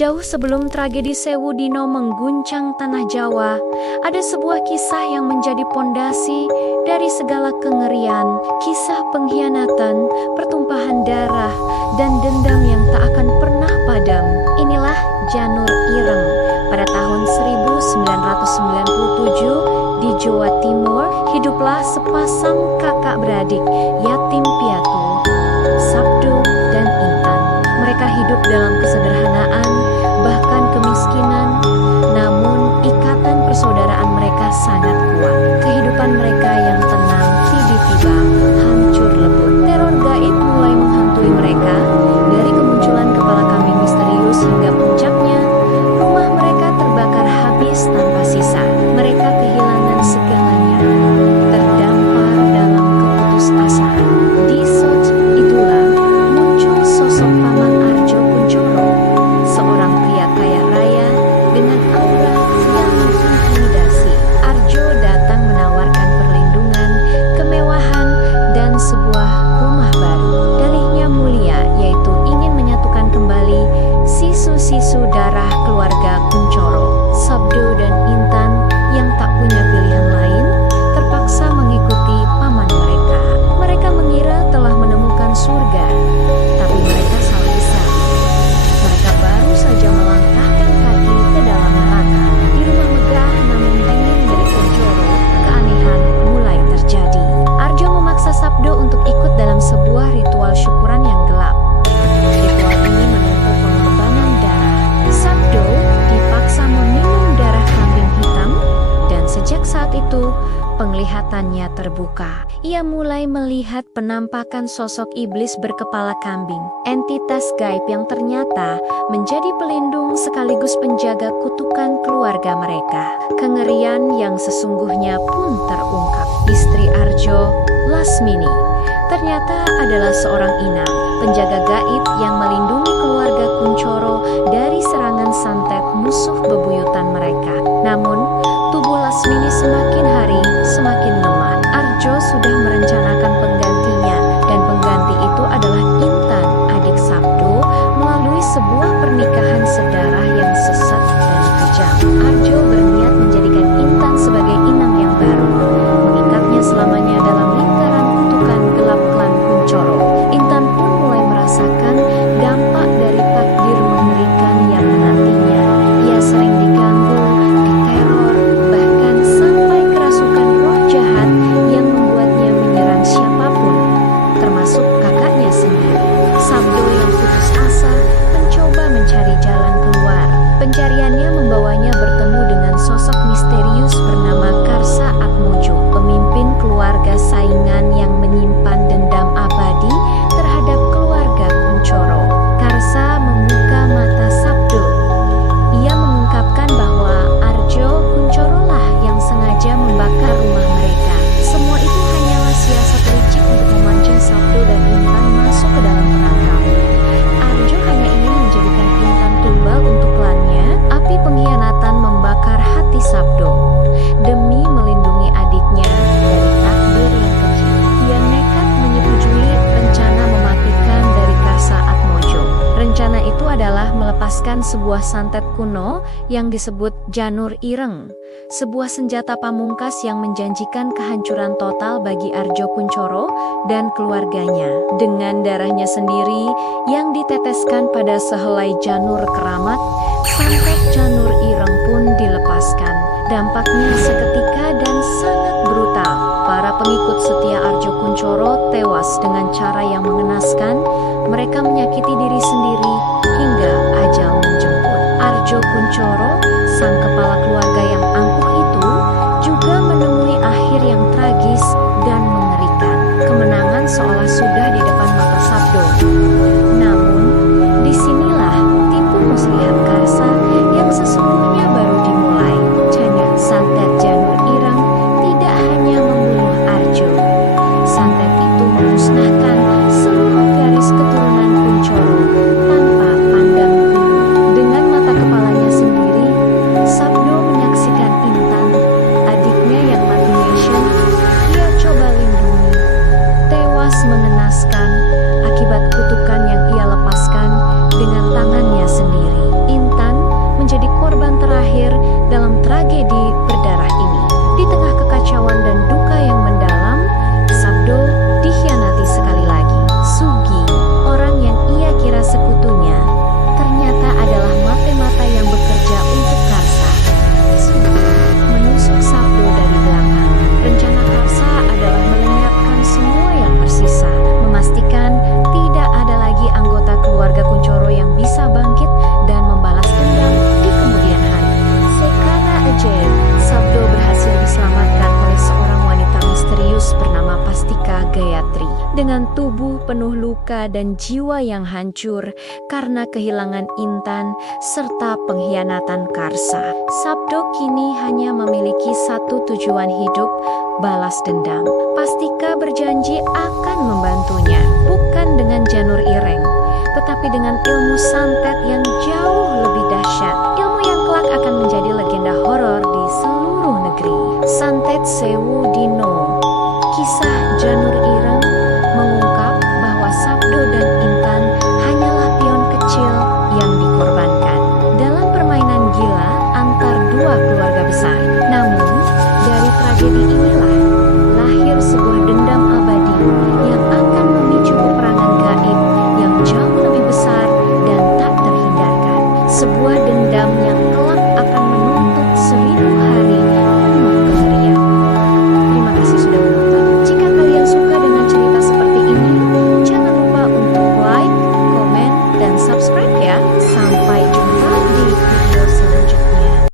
Jauh sebelum tragedi Sewu Dino mengguncang tanah Jawa, ada sebuah kisah yang menjadi pondasi dari segala kengerian, kisah pengkhianatan, pertumpahan darah, dan dendam yang tak akan pernah padam. Inilah Janur Ireng. Pada tahun 1997 di Jawa Timur, hiduplah sepasang kakak beradik, yatim piatu, Sabdo dan Intan. Mereka hidup dalam kesederhanaan, bahkan kemiskinan, namun ikatan persaudaraan mereka sangat kuat. Kehidupan mereka yang tenang tiba-tiba hancur lebur. Teror gaib mulai menghantui mereka, dari kemunculan kepala kambing misterius hingga puncaknya, rumah mereka terbakar habis tanpa sisa. Mereka kehilangan segalanya, terdampar dalam keputusasaan. Di saat itulah muncul sosok Paman Arjo Kuncoro, seorang pria kaya raya dengan aura yang mengintimidasi. Arjo datang menawarkan perlindungan, kemewahan, dan sebuah rumah baru. Dalihnya mulia, yaitu ingin menyatukan kembali sisu-sisu darah keluarga Kuncoro. Sabdo dan Intan yang tak punya pilihan lain terpaksa mengikuti paman mereka. Mereka mengira telah menemukan surga, tapi mereka salah besar. Mereka baru saja melangkahkan kaki ke dalam neraka. Di rumah megah namun dingin milik Kuncoro, keanehan mulai terjadi. Arjo memaksa Sabdo untuk ikut dalam sebuah ritual syukuran yang gelap. Ritual ini menempuh pengorbanan darah. Sabdo dipaksa meminum darah kambing hitam, dan sejak saat itu penglihatannya terbuka. Ia mulai melihat penampakan sosok iblis berkepala kambing, entitas gaib yang ternyata menjadi pelindung sekaligus penjaga kutukan keluarga mereka. Kengerian yang sesungguhnya pun terungkap. Istri Arjo, Lasmini, ternyata adalah seorang inang, penjaga gaib yang melindungi keluarga Kuncoro dari serangan santet musuh bebuyutan mereka. Namun, tubuh Lasmini semakin hari semakin lemah. Arjo sudah merencanakan penggantinya, dan pengganti itu adalah Intan, adik Sabdo, melalui sebuah pernikahan sedarah yang sesat dan kejam. Arjo berniat menjadikan Intan sebagai inang yang baru, mengikatnya selamanya dalam lingkaran kutukan gelap klan Kuncoro. Intan pun mulai merasakan dampak dari takdir mengerikan yang menantinya. Ia sering diganggu, diteror, bahkan sampai kerasukan roh jahat yang membuatnya menyerang siapapun, termasuk kakaknya sendiri. Sabdo yang putus asa mencoba mencari jalan keluar. Pencariannya membawanya bertemu dengan sosok misterius bernama Karsa Atmojo, pemimpin keluarga saingan yang menyimpan dendam abadi terhadap keluarga Kuncoro. Karsa membuka mata Sabdo. Ia mengungkapkan bahwa Arjo Kuncoro lah yang sengaja membakar rumah mereka. Semua itu hanyalah siasat licik untuk memancing Sabdo dan Intan masuk ke dalam perangkap. Arjo hanya ingin menjadikan Intan tumbal untuk klannya. Api pengkhianatan membakar hati Sabdo. Demi melindungi adiknya dari takdir yang keji, ia nekat menyetujui rencana mematikan dari Karsa Atmojo. Rencana itu adalah melepaskan sebuah santet kuno yang disebut Janur Ireng, sebuah senjata pamungkas yang menjanjikan kehancuran total bagi Arjo Kuncoro dan keluarganya. Dengan darahnya sendiri yang diteteskan pada sehelai janur keramat, santet Janur Ireng pun dilepaskan. Dampaknya seketika dan sangat brutal. Para pengikut setia Arjo Kuncoro tewas dengan cara yang mengenaskan. Mereka menyakiti diri sendiri hingga ajal menjemput. Arjo Kuncoro, sang kepala keluarga yang angkuh itu, juga menemui akhir yang tragis dan mengerikan. Kemenangan seolah sudah di depan mata Sabdo. Namun, disinilah tipu muslihat Karsa yang sesungguhnya baru dimulai. Santet Janur Ireng tidak hanya membunuh Arjo. Santet itu memusnahkan seluruh garis keturunan Kuncoro tanpa pandang bulu. Dengan mata kepalanya sendiri, Sabdo menyatakan dengan tubuh penuh luka dan jiwa yang hancur karena kehilangan Intan serta pengkhianatan Karsa. Sabdo kini hanya memiliki satu tujuan hidup, balas dendam. Pastika berjanji akan membantunya, bukan dengan janur ireng, tetapi dengan ilmu santet yang jauh lebih